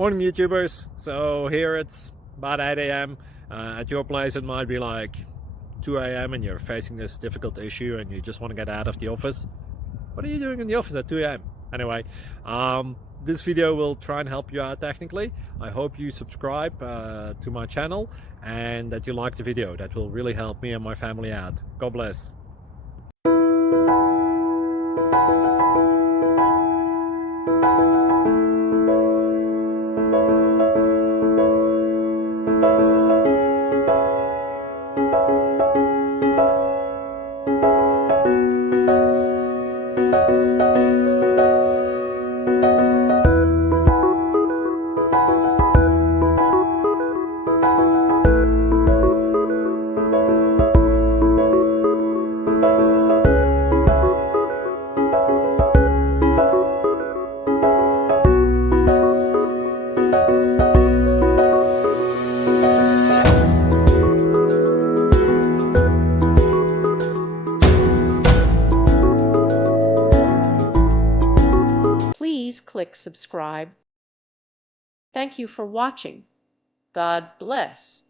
Morning YouTubers. So here it's about 8 a.m. At your place it might be like 2 a.m. and you're facing this difficult issue and you just want to get out of the office. What are you doing in the office at 2 a.m.? Anyway, this video will try and help you out technically. I hope you subscribe to my channel and that you like the video. That will really help me and my family out. God bless. Please click subscribe. Thank you for watching. God bless.